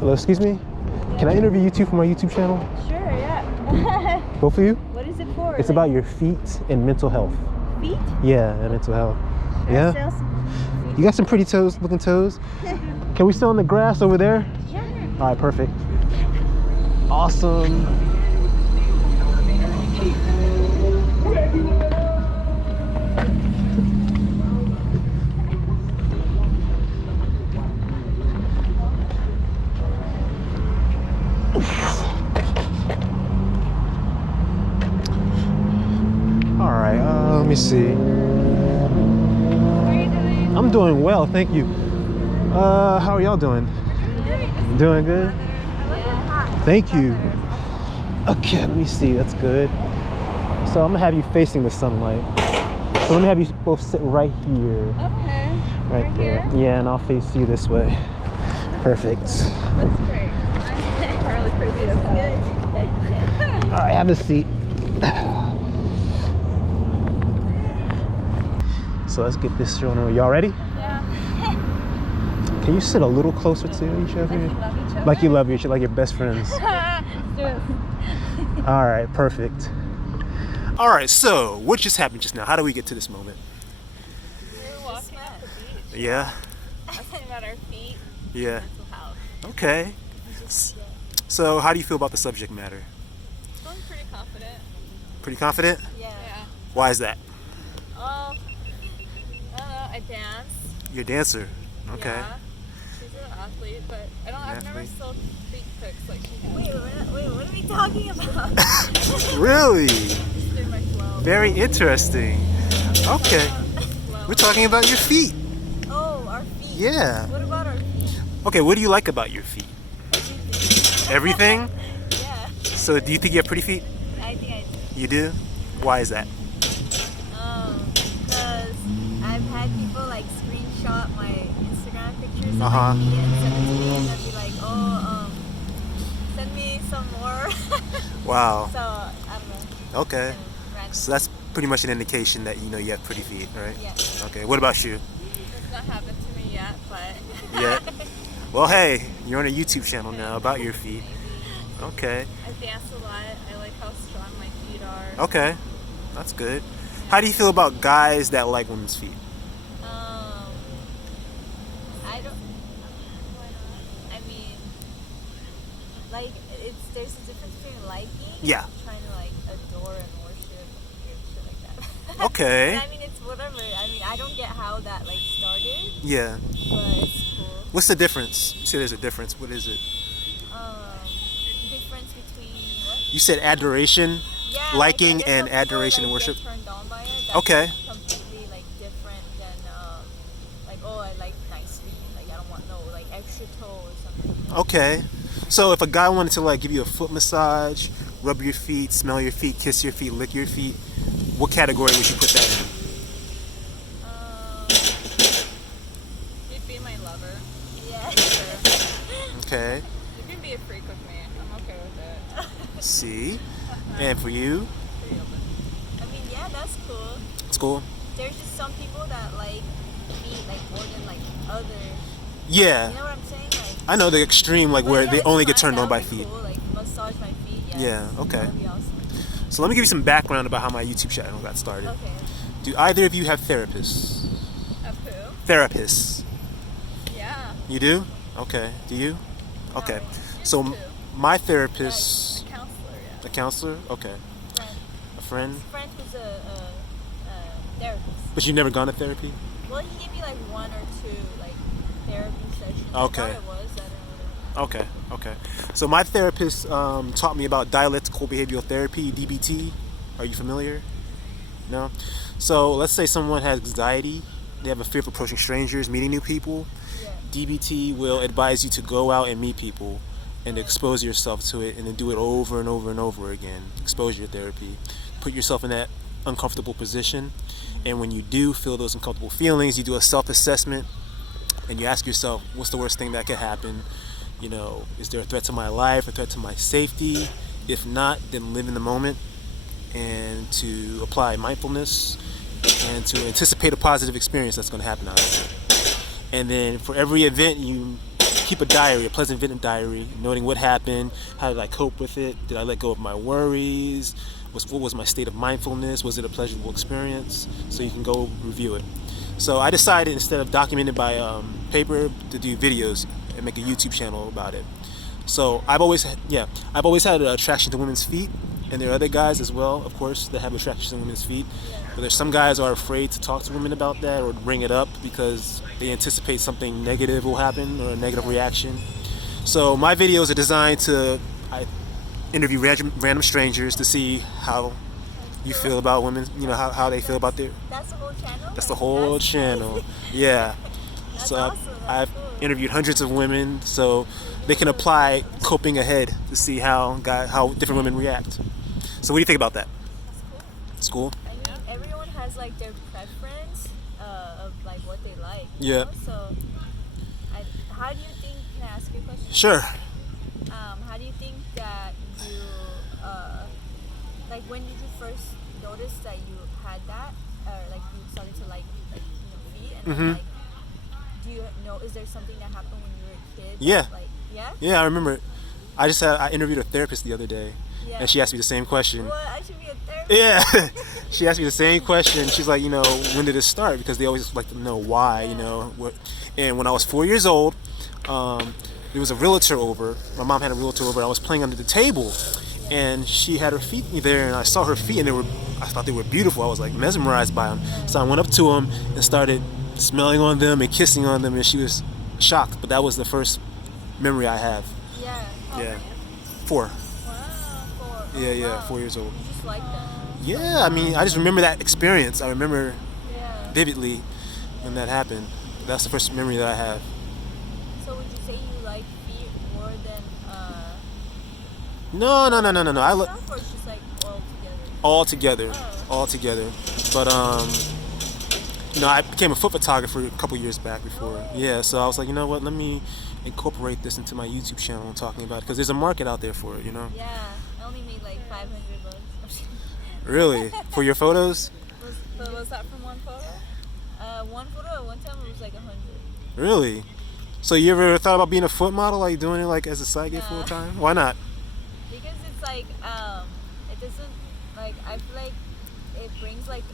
Hello, excuse me? Can I interview you two for my YouTube channel? Sure, yeah. Both of you? What is it for? It's about your feet and mental health. Feet? Yeah, and mental health. Yeah? You got some pretty looking toes. Can we sit on the grass over there? Yeah. All right, perfect. Awesome. All right, let me see. How are you doing? I'm doing well, thank you. How are y'all doing? Doing good? Thank you. Okay, let me see, that's good. So I'm gonna have you facing the sunlight. So let me have you both sit right here. Okay. Right there. Here? Yeah, and I'll face you this way. Perfect. That's great. I'm Carly Crazy. That's good. All right, have a seat. So let's get this shown. Y'all ready? Yeah. Can you sit a little closer to each other? Like you love Like you love each other? each other, like you're best friends. Let's do it. All right, perfect. All right, so what just happened just now? How do we get to this moment? We were walking up the beach. Yeah, Talking about our feet. yeah. Mental health. Okay. So how do you feel about the subject matter? Feeling pretty confident. Pretty confident? Yeah. Why is that? I don't know. I dance. You're a dancer. Okay. Yeah. She's an athlete, but I've never Athlete. sold feet pics like she has. Wait, what are we talking about? Really? Just through my flow. Very interesting. Okay. We're talking about your feet. Oh, our feet. Yeah. What about our feet? Okay, what do you like about your feet? Everything? Yeah. So do you think you have pretty feet? I think I do. You do? Why is that? Because I've had people like screenshot my Instagram pictures of Uh-huh. my feet and send it to me, and I'd be like, send me some more. Wow. So I don't know. Okay. Random. So that's pretty much an indication that you know you have pretty feet, right? Yeah. Okay. What about you? It's not happened to me yet, but Yeah. Well, hey, you're on a YouTube channel now about your feet. Okay. I dance a lot. I like how strong my feet are. Okay. That's good. How do you feel about guys that like women's feet? I don't. I mean, like there's a difference between liking Yeah. and trying to like adore and worship and shit like that. Okay. I mean, it's whatever. I mean, I don't get how that like started, Yeah. but it's cool. What's the difference? You said there's a difference. What is it? Difference between what? You said adoration, Yeah, liking, like, I guess and some people, adoration and like, worship. get turned on by it. That's Okay. like, completely like different than like, oh, I like nice feet. Like I don't want no like extra toe or something. Okay. So if a guy wanted to like give you a foot massage, rub your feet, smell your feet, kiss your feet, lick your feet, what category would you put that in? You'd be my lover. Yeah. Sure. Okay. You can be a freak with me. I'm okay with it. See? And for you? Pretty open. I mean, yeah, that's cool. It's cool. There's just some people that like feet like more than like others. Yeah. You know what I'm saying? Like, I know the extreme, like but where yeah, they it's only get fine, turned on by that would be feet. cool. Like massage my feet. Yeah. Yeah, okay. That'd be awesome. So let me give you some background about how my YouTube channel got started. Okay. Do either of you have therapists? Of who? Therapists. Yeah. You do? Okay. Do you? Okay. Used So to. my therapist, A counselor, yeah. a counselor? Okay. Friend. A friend? Friend who's a therapist. But you've never gone to therapy? Well, he gave me like one or two like therapy sessions. Okay. I thought it was. I don't know. Okay, okay. So my therapist taught me about dialectical behavioral therapy, DBT. Are you familiar? No? So let's say someone has anxiety, they have a fear of approaching strangers, meeting new people. Yeah. DBT will advise you to go out and meet people and expose yourself to it and then do it over and over and over again. Exposure therapy. Put yourself in that uncomfortable position, and when you do feel those uncomfortable feelings, you do a self-assessment and you ask yourself, what's the worst thing that could happen? You know, is there a threat to my life, a threat to my safety? If not, then live in the moment and to apply mindfulness and to anticipate a positive experience that's going to happen out of it. And then for every event you keep a diary, a pleasant vent diary, noting what happened, how did I cope with it, did I let go of my worries, what was my state of mindfulness, was it a pleasurable experience, so you can go review it. So I decided, instead of documenting by paper, to do videos and make a YouTube channel about it. So I've always had an attraction to women's feet, and there are other guys as well, of course, that have attraction to women's feet. But there's some guys who are afraid to talk to women about that or bring it up because they anticipate something negative will happen or a negative reaction. So my videos are designed to interview random strangers to see how you feel about women, how they feel about their... That's the whole channel? That's the whole channel. Yeah. That's So awesome. I've interviewed hundreds of women, so they can apply coping ahead to see how different women react. So what do you think about that? It's cool. I mean, everyone has like their preference of like what they like. Yeah. So, how do you think? Can I ask you a question? Sure. How do you think that you like? When did you first notice that you had that, or like you started to like feet, and then, like, do you know? Is there something that happened when you were a kid? Yeah. Like, yeah. Yeah, I remember. I interviewed a therapist the other day, and she asked me the same question. Well, I should be a therapist. Yeah, she asked me the same question. She's like, when did it start? Because they always like to know why, And when I was 4 years old, there was a realtor over. My mom had a realtor over. I was playing under the table, and she had her feet there, and I saw her feet, and I thought they were beautiful. I was like mesmerized by them. So I went up to them and started smelling on them and kissing on them, and she was shocked. But that was the first memory I have. Yeah. How Yeah. old are you? 4. Wow, 4. Yeah, Wow. 4 years old. You just like that. Yeah, I mean, I just remember that experience. I remember Yeah. vividly when that happened. That's the first memory that I have. So would you say you like feet more than No. I look stuff, or it's just like all together? all together. But I became a foot photographer a couple years back before. Yeah, so I was like, you know what? Let me incorporate this into my YouTube channel and talking about it, because there's a market out there for it. Yeah, I only made like $500. Really? For your photos? Was that from one photo? One photo at one time it was like 100. Really? So you ever thought about being a foot model, like doing it like as a side gig full time? Why not? Because it's like it doesn't, like, I feel like it brings like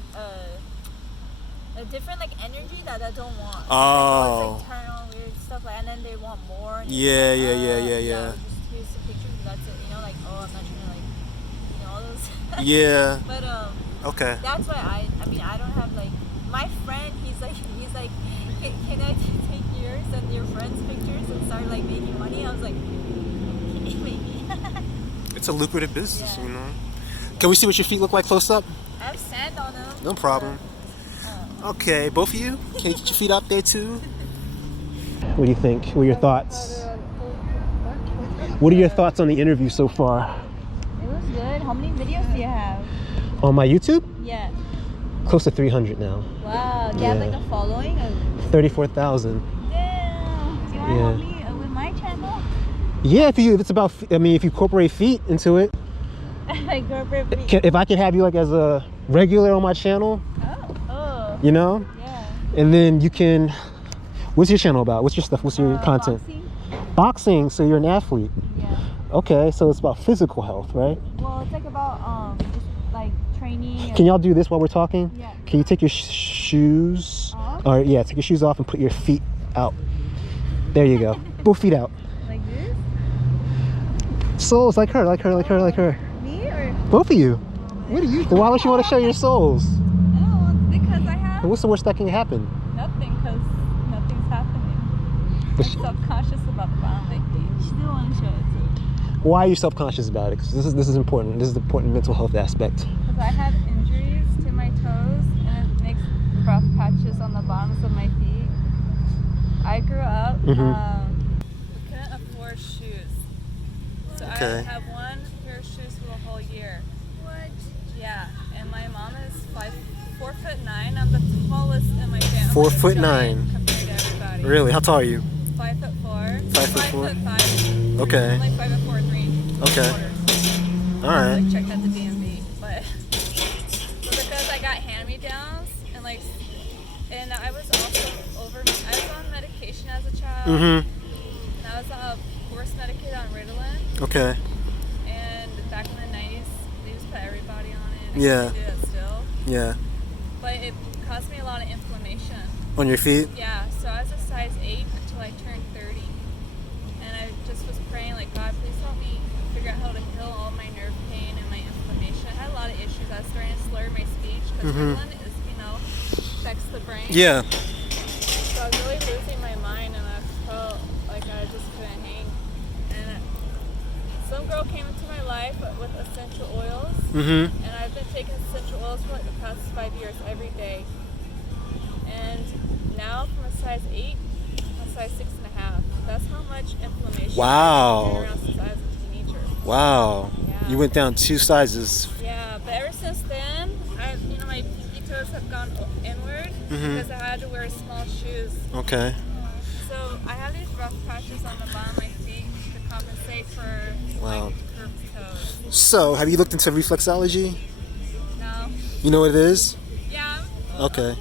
a different like energy that I don't want. Oh. Like, turn on weird stuff, like, and then they want more. And Yeah. Just here's some pictures, but that's it. Like, oh, I'm not trying to like, all those. Yeah. But Okay. that's why I mean, I don't have like, my friend. He's like, can I take yours and your friends' pictures and start like making money? I was like, maybe. It's a lucrative business, Yeah. Can we see what your feet look like close up? I have sand on them. No problem. Okay, both of you? Can you get your feet out there too? What do you think? What are your thoughts? What are your thoughts on the interview so far? It was good. How many videos do you have? On my YouTube? Yeah. Close to 300 now. Wow. Do you have like a following? 34,000. Damn. Do you want to help me with my channel? Yeah, if it's about, if you incorporate feet into it. Like corporate feet. If I could have you like as a regular on my channel. Oh. Yeah. And then you can, what's your channel about? What's your stuff? What's your content? Boxing. So you're an athlete. Yeah. Okay, so it's about physical health, right? Well, it's like about just like training. Can y'all do this while we're talking? Yeah. Can you take your shoes? Off? Or yeah, take your shoes off and put your feet out. There you go. Both feet out. Like this? Soles, like her. Me or? Both of you. What do you? Why would you want to show your soles? Oh, because I have What's the worst that can happen? nothing, because nothing's happening. I'm But self-conscious about the bottom of my feet. You still want to show it too? Why are you self-conscious about it? Because this is important. This is the important mental health aspect. Because I had injuries to my toes, and it makes rough patches on the bottoms of my feet. I grew up, we couldn't afford shoes. So I have one pair of shoes for the whole year. What? Yeah, and my mom is 4'9". I'm the tallest in my family. 4'9". Compared to everybody. Really? How tall are you? 5'4". 5'4". 5'5". Okay. I'm like 5'4", 3 Okay. quarters. All right. Like checked at the DMV, but because I got hand-me-downs and I was also I was on medication as a child. And I Okay. And back in the 90s, they just put everybody on it. I Yeah. guess they do that still. Yeah. But it caused me a lot of inflammation. On your feet? Yeah, so I was a size 8 until I turned 30. And I just was praying, like, God, please help me figure out how to heal all my nerve pain and my inflammation. I had a lot of issues. I was starting to slur my speech because Ritalin is, affects the brain. Yeah. So I was really losing my mind, and I felt like I just couldn't hang. And some girl came into my life with essential oils, and I've been taking essential oils for like the past 5 years every day. And now from a size 8, I'm a size 6.5. That's how much inflammation I've been around since I was a teenager. Wow. Yeah. You went down 2 sizes. Yeah, but ever since then, my pinky toes have gone inward because I had to wear small shoes. Okay. So I have these rough patches on the bottom of my feet to compensate for my curved toes. So, have you looked into reflexology? No. You know what it is? Yeah. Okay. I'm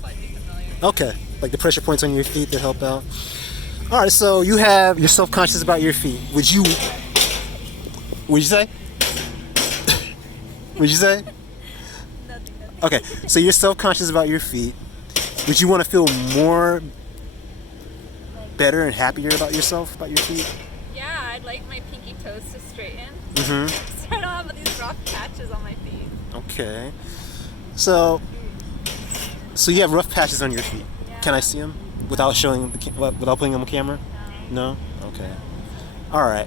slightly familiar. Okay. Like the pressure points on your feet that help out. All right. So you're self-conscious about your feet. Would you say? Would you say? Nothing. Okay. So you're self-conscious about your feet. Would you want to feel more better and happier about yourself, about your feet? Yeah, I'd like my pinky toes to straighten. Mm-hmm. So I don't have these rough patches on my feet. Okay. So you have rough patches on your feet. Yeah. Can I see them without showing without putting them on camera? No. Okay. All right.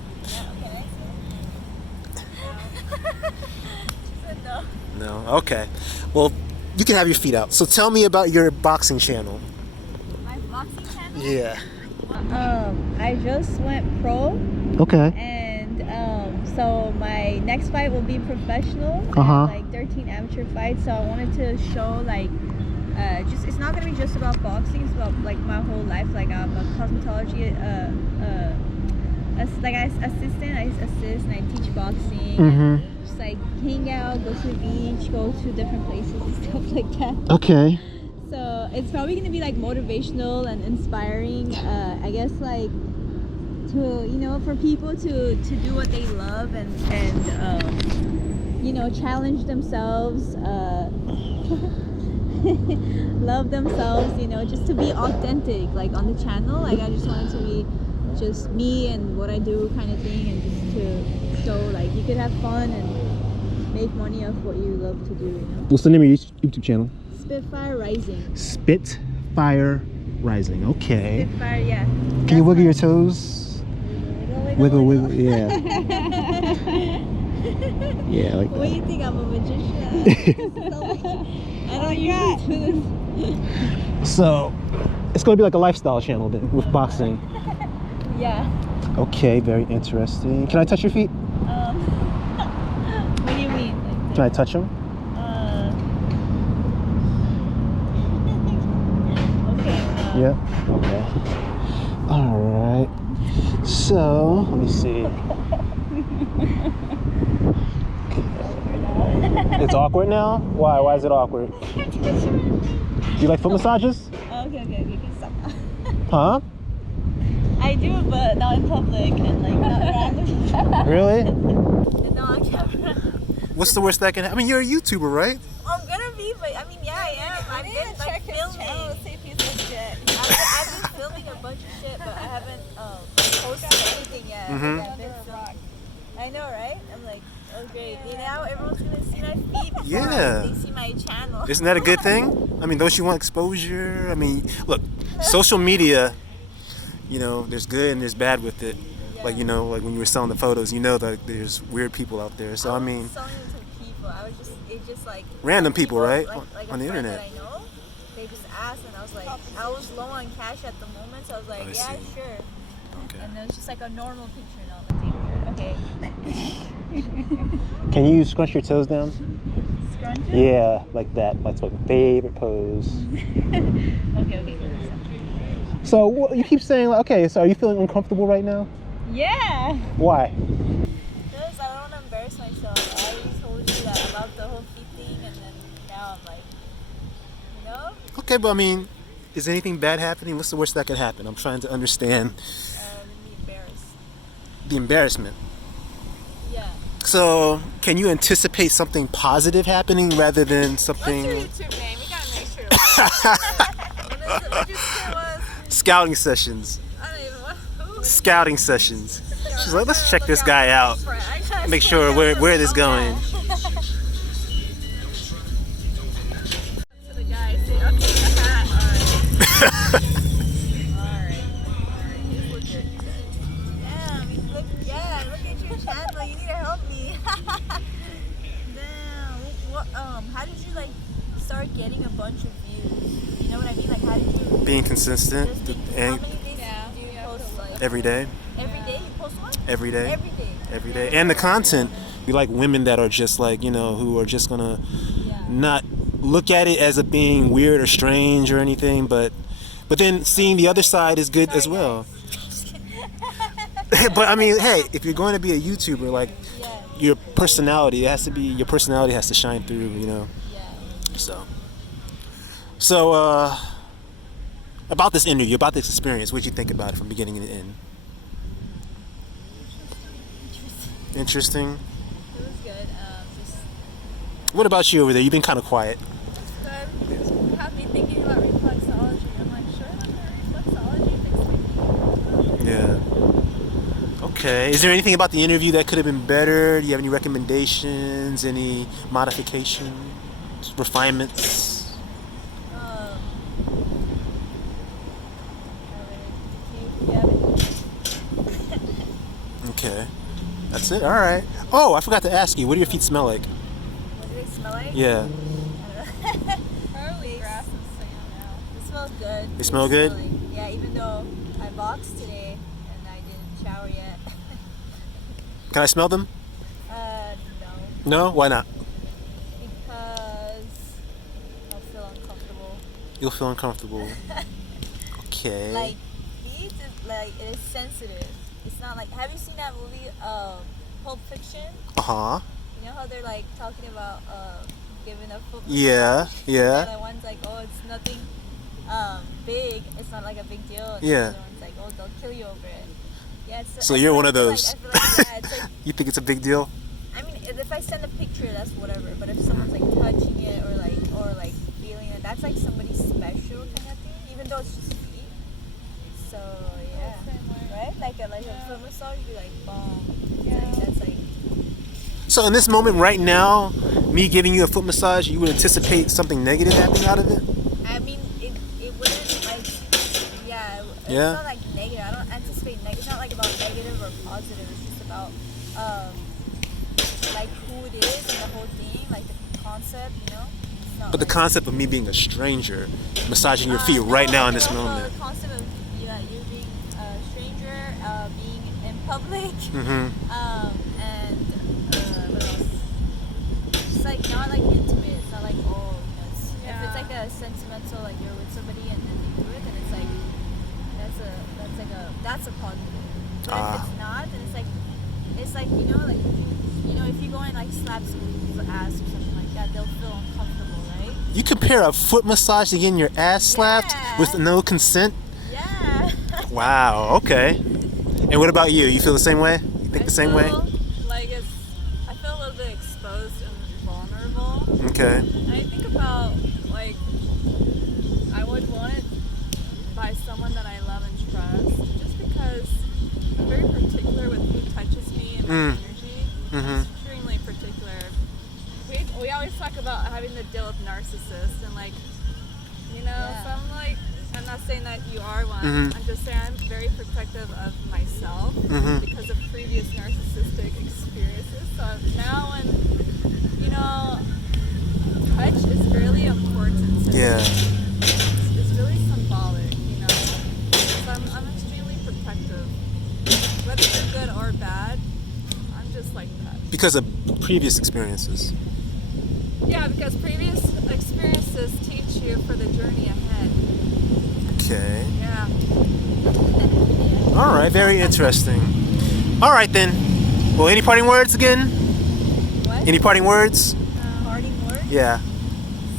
Okay. She said no. No. Okay. Well, you can have your feet out. So tell me about your boxing channel. My boxing channel? Yeah. I just went pro. Okay. And so my next fight will be professional. Like 13 amateur fights. So I wanted to show it's not gonna be just about boxing. It's about like my whole life. Like I'm a cosmetology assistant. I assist and I teach boxing. And just like hang out, go to the beach, go to different places and stuff like that. Okay. So it's probably gonna be like motivational and inspiring. I guess like to for people to do what they love and challenge themselves, love themselves. Just to be authentic. Like on the channel, like I just wanted to be just me and what I do kind of thing, and just to so like you could have fun and make money off what you love to do. What's the name of your YouTube channel? Spitfire Rising. Spitfire Rising. Okay. Spitfire, yeah. Can you wiggle your toes? Wiggle. Yeah. Yeah, like that. What do you think? I'm a magician. I don't usually do this. So, it's going to be like a lifestyle channel then, with boxing. Yeah. Okay, very interesting. Can I touch your feet? What do you mean? Can I touch them? Okay. Yeah. Okay. All right. So, let me see. It's awkward now? Why? Why is it awkward? Do you like foot massages? Okay, stop. Huh? I do, but not in public and like not random. Really? And not on camera. What's the worst that can happen? I mean, you're a YouTuber, right? I'm gonna be, but I mean, yeah, I am. I've been like filming. I've been filming a bunch of shit, but I haven't posted anything yet. I know, right? I'm like, oh great. Now everyone's gonna see my feet before they see my channel. Isn't that a good thing? I mean, don't you want exposure? I mean, look, social media, there's good and there's bad with it. Yeah. Like, like when you were selling the photos, that there's weird people out there. So, I mean, selling it to people. It's just like random people, right? Like on the internet. That I know, they just asked, and I was like, I was low on cash at the moment, so I was like, yeah, sure. Okay. And it was just like a normal picture and all the thing. Okay. Can you scrunch your toes down? Scrunch it? Yeah, like that. That's my favorite pose. Okay. So you keep saying, okay, so are you feeling uncomfortable right now? Yeah. Why? Because I don't want to embarrass myself. I already told you that about the whole feet thing, and then now I'm like, Okay, but I mean, is anything bad happening? What's the worst that could happen? I'm trying to understand. Be embarrassed. The embarrassment. So, can you anticipate something positive happening rather than What's something... your YouTube name? We gotta make sure. What you say was? Scouting sessions. I don't even know. Scouting sessions. She's like, let's check this guy out. Make sure where this going. To the guy, say, okay, the hat. Alright. He's legit good. Damn, look at your channel. You need to help me. Damn. What, how did you like start getting a bunch of views? You know what I mean? Like, how did you Being consistent how and many days do you post like every day. every day you post one? Every day. Every day. Every day. And the content, we like women that are just like, who are just gonna not look at it as a being weird or strange or anything, but then seeing the other side is good as well. But I mean, hey, if you're going to be a YouTuber, like your personality has to shine through, Yeah. So about this interview, about this experience, what did you think about it from beginning to end? Interesting. It was good. Just What about you over there? You've been kind of quiet. good. You have me thinking about reflexology. I'm like, sure, reflexology fixed my Yeah. Okay. Is there anything about the interview that could have been better? Do you have any recommendations? Any modifications? Refinements? Okay. That's it? Alright. Oh, I forgot to ask you, what do your feet smell like? What do they smell like? Yeah. Probably grass and sand now. They smell good. They smell good? Yeah, even though I boxed today and I didn't shower yet. Can I smell them? No. No? Why not? Because I'll feel uncomfortable. You'll feel uncomfortable. Okay. Like, feet is like, it is sensitive. It's not like, have you seen that movie, Pulp Fiction? Uh-huh. You know how they're like talking about giving a foot Yeah, massage? yeah. The other one's like, oh, it's nothing big. It's not like a big deal. And Yeah. the other one's like, oh, they'll kill you over it. Yeah. It's, So you're one of I feel those. Like, yeah, it's like, You think it's a big deal? I mean, if I send a picture, that's whatever. But if someone's like touching it or like feeling it, that's like somebody special kind of thing. Even though it's just feet. So yeah, right? Like a foot massage, you'd be like, boom. Yeah. Like, that's like. So in this moment right now, me giving you a foot massage, you would anticipate something negative happening out of it? I mean, it wouldn't like, it's Yeah. not like negative. I don't anticipate negative. It's not like about negative or positive. It's just about like who it is and the whole thing, like the concept, you know. It's not But the like, concept of me being a stranger, massaging your feet no, right now in like, this also moment. The concept of you being a stranger, being in public, Mm-hmm. and what else? It's like not like intimate. It's not like if it's like a sentimental, like you're with somebody and then you do it, then it's like that's a positive. But if it's not, then it's like if you go and like slap someone's ass or something like that, they'll feel uncomfortable, right? You compare a foot massage to getting your ass slapped with no consent? Yeah. Wow, okay. And what about you? You feel the same way? You think the same way? Like I feel a little bit exposed and vulnerable. Okay. And I think about like I would want it by someone that I love and trust, just because I'm very particular with who touches me and my energy. Mm-hmm. Extremely particular. We always talk about having to deal with narcissists and like, so I'm like, I'm not saying that you are one. Mm-hmm. I'm just saying I'm very protective of myself because of previous narcissistic experiences. So now when, touch is really important to me. It's really symbolic, So I'm extremely protective. Whether you're good or bad, I'm just like that. Because of previous experiences. Yeah, because previous experiences teach you for the journey ahead. Okay. Yeah. All right, very interesting. All right then. Well, any parting words again? What? Any parting words? Parting words? Yeah.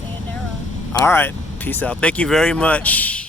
Sayonara. All right. Peace out. Thank you very much.